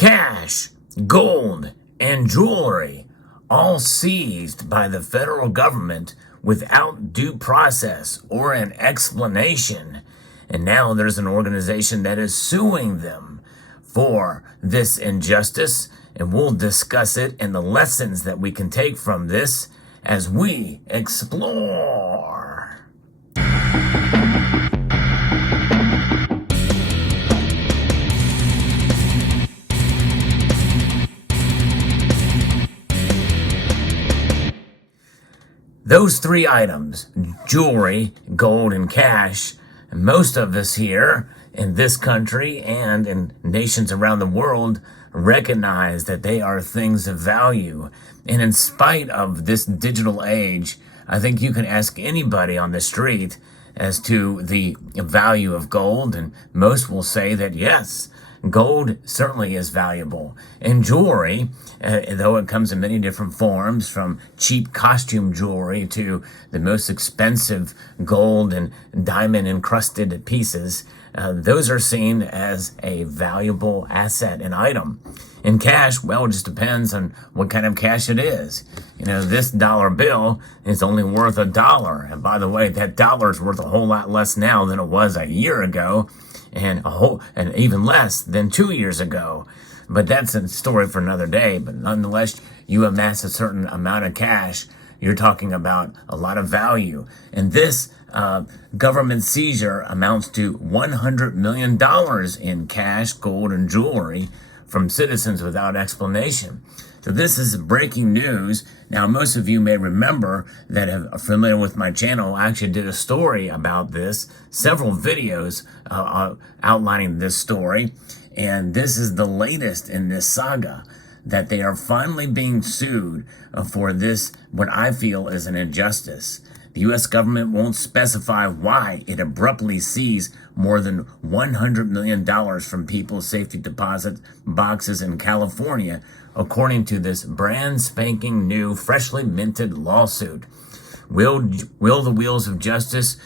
cash, gold, and jewelry, all seized by the federal government without due process or an explanation. And now there's an organization that is suing them for this injustice, and we'll discuss it and the lessons that we can take from this as we explore. Those three items, jewelry, gold, and cash, most of us here in this country and in nations around the world recognize that they are things of value. And in spite of this digital age, I think you can ask anybody on the street as to the value of gold, and most will say that yes, gold certainly is valuable. And jewelry, though it comes in many different forms, from cheap costume jewelry to the most expensive gold and diamond encrusted pieces, those are seen as a valuable asset and item. And cash, well, it just depends on what kind of cash it is. You know, this dollar bill is only worth $1. And by the way, that dollar is worth a whole lot less now than it was a year ago, and even less than 2 years ago. But that's a story for another day. But nonetheless, you amass a certain amount of cash, you're talking about a lot of value. And this government seizure amounts to $100 million in cash, gold, and jewelry from citizens without explanation. So this is breaking news. Now, most of you may remember that are familiar with my channel. I actually did a story about this, several videos outlining this story. And this is the latest in this saga, that they are finally being sued for this, what I feel is an injustice. The U.S. government won't specify why it abruptly seized more than $100 million from people's safety deposit boxes in California, according to this brand spanking new, freshly minted lawsuit. Will the wheels of justice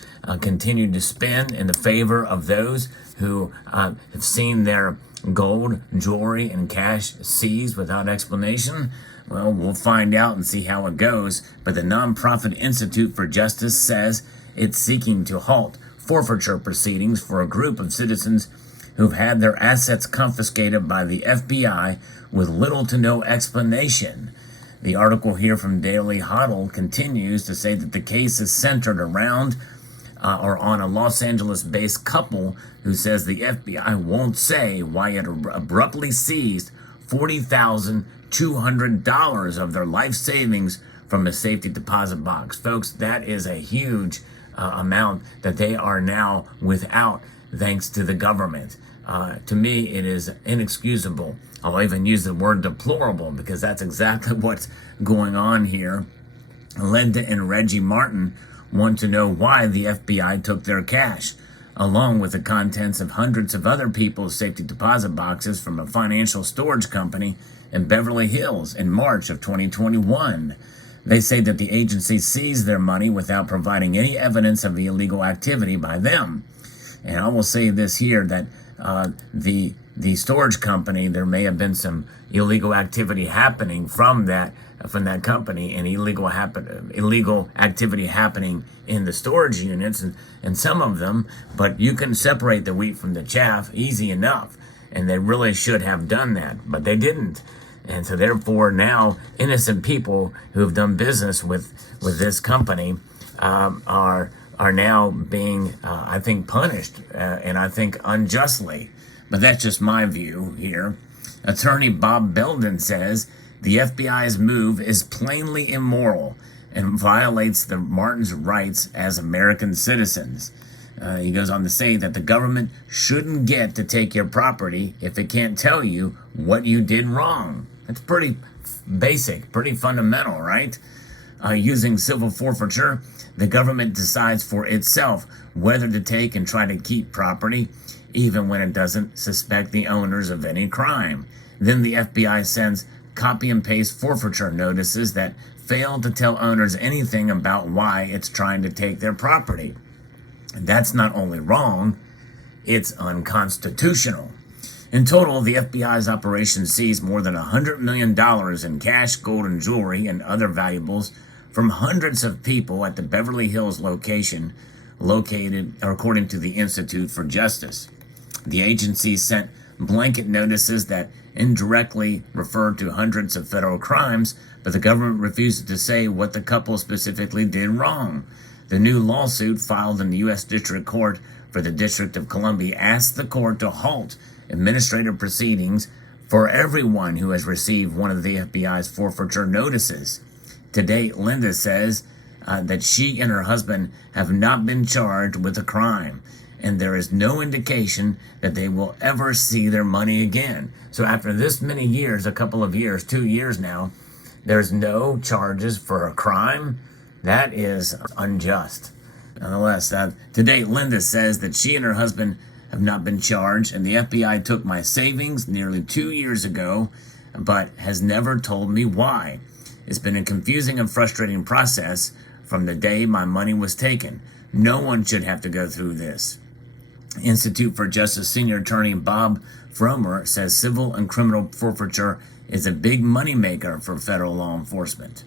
continue to spin in the favor of those who have seen their gold, jewelry, and cash seized without explanation? Well, we'll find out and see how it goes. But the nonprofit Institute for Justice says it's seeking to halt forfeiture proceedings for a group of citizens who've had their assets confiscated by the FBI with little to no explanation. The article here from Daily Huddle continues to say that the case is centered around or on a Los Angeles-based couple who says the FBI won't say why it abruptly seized $40,200 of their life savings from a safety deposit box. Folks, that is a huge amount that they are now without, thanks to the government. To me, it is inexcusable. I'll even use the word deplorable, because that's exactly what's going on here. Linda and Reggie Martin want to know why the FBI took their cash, along with the contents of hundreds of other people's safety deposit boxes from a financial storage company in Beverly Hills in March of 2021. They say that the agency seized their money without providing any evidence of the illegal activity by them. And I will say this here, that the storage company, there may have been some illegal activity happening from that company, and illegal activity happening in the storage units and some of them, but you can separate the wheat from the chaff easy enough, and they really should have done that, but they didn't. And so therefore now innocent people who have done business with this company are now being I think punished, and I think unjustly. But that's just my view here. Attorney Bob Belden says the FBI's move is plainly immoral and violates the Martins' rights as American citizens. He goes on to say that the government shouldn't get to take your property if it can't tell you what you did wrong. That's pretty basic, pretty fundamental, right? Using civil forfeiture, the government decides for itself whether to take and try to keep property, even when it doesn't suspect the owners of any crime. Then the FBI sends copy and paste forfeiture notices that fail to tell owners anything about why it's trying to take their property. And that's not only wrong, it's unconstitutional. In total, the FBI's operation seized more than $100 million in cash, gold, and jewelry and other valuables from hundreds of people at the Beverly Hills location located, according to the Institute for Justice. The agency sent blanket notices that indirectly referred to hundreds of federal crimes, but the government refused to say what the couple specifically did wrong. The new lawsuit filed in the U.S. District Court for the District of Columbia asked the court to halt administrative proceedings for everyone who has received one of the FBI's forfeiture notices. To date, Linda says that she and her husband have not been charged with a crime, and there is no indication that they will ever see their money again. So after this many years, a couple of years, 2 years now, there's no charges for a crime. That is unjust. Nonetheless, to date, Linda says that she and her husband have not been charged, and the FBI took my savings nearly 2 years ago, but has never told me why. It's been a confusing and frustrating process from the day my money was taken. No one should have to go through this. Institute for Justice Senior Attorney Bob Fromer says civil and criminal forfeiture is a big moneymaker for federal law enforcement.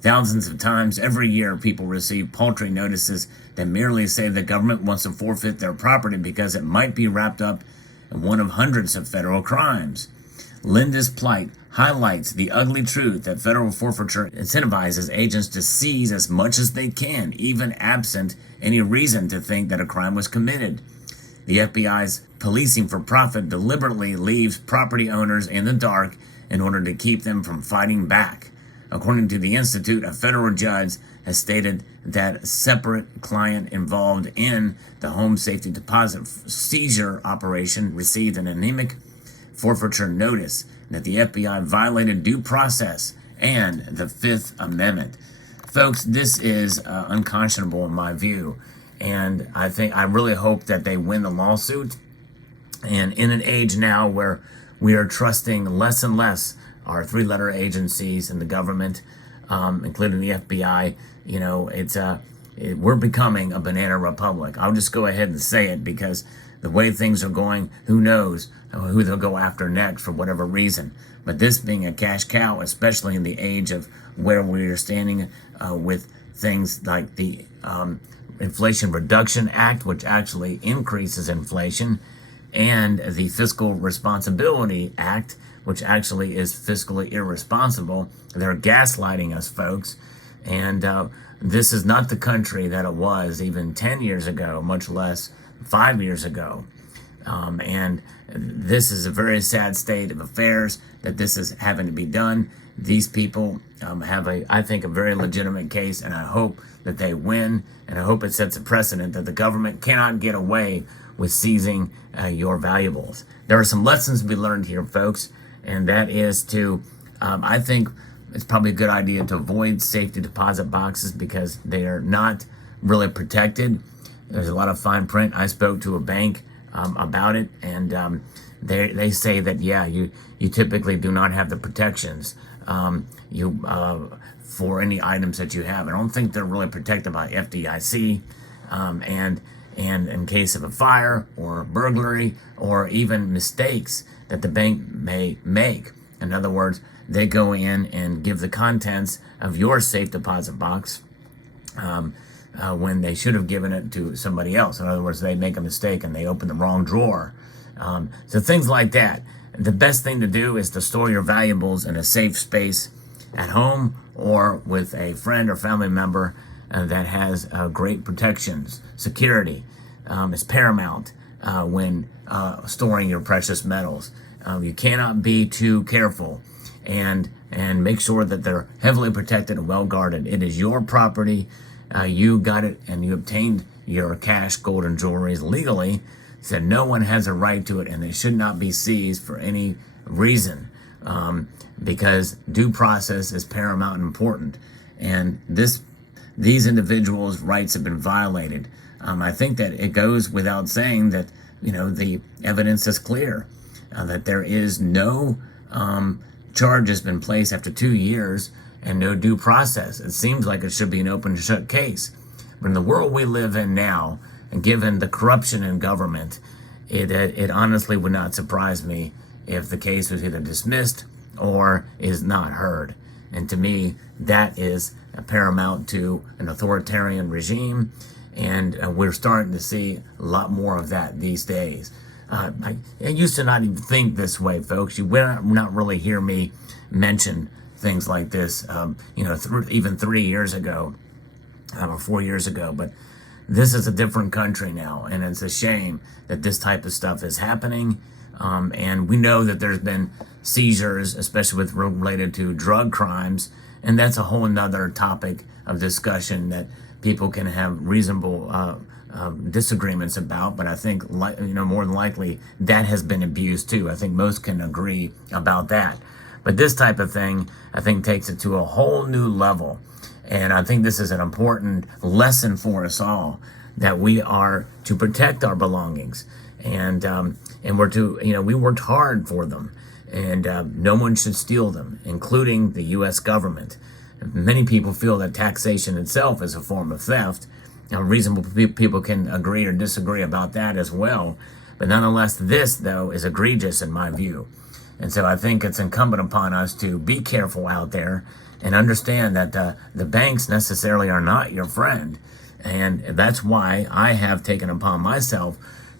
Thousands of times every year, people receive paltry notices that merely say the government wants to forfeit their property because it might be wrapped up in one of hundreds of federal crimes. Linda's plight highlights the ugly truth that federal forfeiture incentivizes agents to seize as much as they can, even absent any reason to think that a crime was committed. The FBI's policing for profit deliberately leaves property owners in the dark in order to keep them from fighting back. According to the Institute, a federal judge has stated that a separate client involved in the home safety deposit seizure operation received an anemic forfeiture notice, that the FBI violated due process and the Fifth Amendment. Folks, this is unconscionable in my view, and I really hope that they win the lawsuit. And in an age now where we are trusting less and less our three-letter agencies and the government, including the FBI, we're becoming a banana republic. I'll just go ahead and say it, because the way things are going, who knows who they'll go after next for whatever reason. But this being a cash cow, especially in the age of where we are standing with things like the Inflation Reduction Act, which actually increases inflation, and the Fiscal Responsibility Act, which actually is fiscally irresponsible. They're gaslighting us, folks. And this is not the country that it was even 10 years ago, much less 5 years ago. And this is a very sad state of affairs that this is having to be done. These people have I think, a very legitimate case, and I hope that they win, and I hope it sets a precedent that the government cannot get away with seizing your valuables. There are some lessons to be learned here, folks, and that is to, I think it's probably a good idea to avoid safety deposit boxes because they are not really protected. There's a lot of fine print. I spoke to a bank about it, and they say that, you typically do not have the protections for any items that you have. I don't think they're really protected by FDIC, and in case of a fire or burglary or even mistakes that the bank may make. In other words, they go in and give the contents of your safe deposit box when they should have given it to somebody else. In other words, they make a mistake and they open the wrong drawer. So things like that. The best thing to do is to store your valuables in a safe space at home or with a friend or family member that has great protections. Security is paramount when storing your precious metals. You cannot be too careful, and make sure that they're heavily protected and well guarded. It is your property. You got it, and you obtained your cash, gold, and jewelry legally, so no one has a right to it, and they should not be seized for any reason, because due process is paramount and important. And these individuals' rights have been violated. I think that it goes without saying that the evidence is clear, that there is no charge has been placed after 2 years and no due process. It seems like it should be an open and shut case. But in the world we live in now, and given the corruption in government, it honestly would not surprise me if the case was either dismissed or is not heard. And to me, that is paramount to an authoritarian regime, and we're starting to see a lot more of that these days. I used to not even think this way, folks. You would not really hear me mention things like this, even 3 years ago or 4 years ago. But this is a different country now, and it's a shame that this type of stuff is happening. And we know that there's been seizures, especially related to drug crimes, and that's a whole nother topic of discussion that people can have reasonable disagreements about. But I think, more than likely, that has been abused too. I think most can agree about that. But this type of thing, I think, takes it to a whole new level. And I think this is an important lesson for us all, that we are to protect our belongings. And we're to, we worked hard for them. And no one should steal them, including the U.S. government. Many people feel that taxation itself is a form of theft. Now, reasonable people can agree or disagree about that as well. But nonetheless, this, though, is egregious in my view. And so I think it's incumbent upon us to be careful out there and understand that the banks necessarily are not your friend. And that's why I have taken upon myself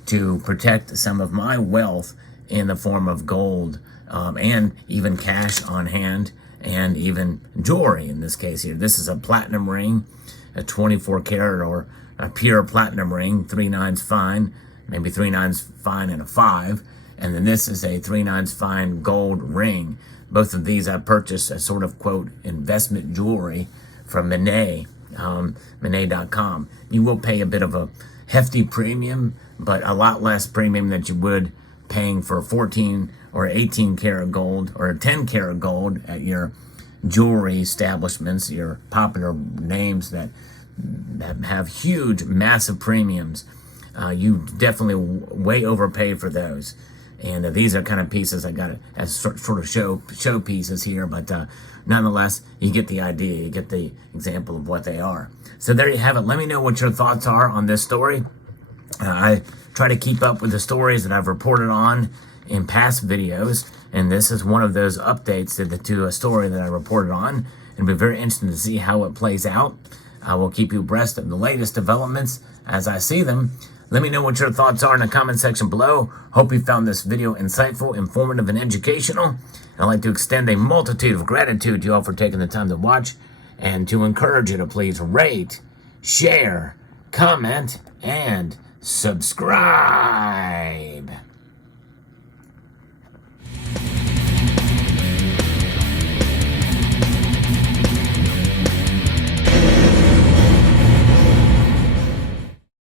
to protect some of my wealth in the form of gold, and even cash on hand, and even jewelry in this case here. This is a platinum ring, a 24 karat or a pure platinum ring, 3 nines fine, maybe 3 nines fine and a 5. And then this is a 3 nines fine gold ring. Both of these I purchased as sort of, quote, investment jewelry from Monet, Monet.com. You will pay a bit of a hefty premium, but a lot less premium than you would paying for 14 or 18 karat gold or 10 karat gold at your jewelry establishments, your popular names that have huge, massive premiums. You definitely way overpay for those. And these are kind of pieces I got as sort of show pieces here, but nonetheless, you get the idea, you get the example of what they are. So there you have it. Let me know what your thoughts are on this story. I try to keep up with the stories that I've reported on in past videos, and this is one of those updates to a story that I reported on. It'll be very interesting to see how it plays out. I will keep you abreast of the latest developments as I see them. Let me know what your thoughts are in the comment section below. Hope you found this video insightful, informative, and educational. And I'd like to extend a multitude of gratitude to you all for taking the time to watch, and to encourage you to please rate, share, comment, and subscribe.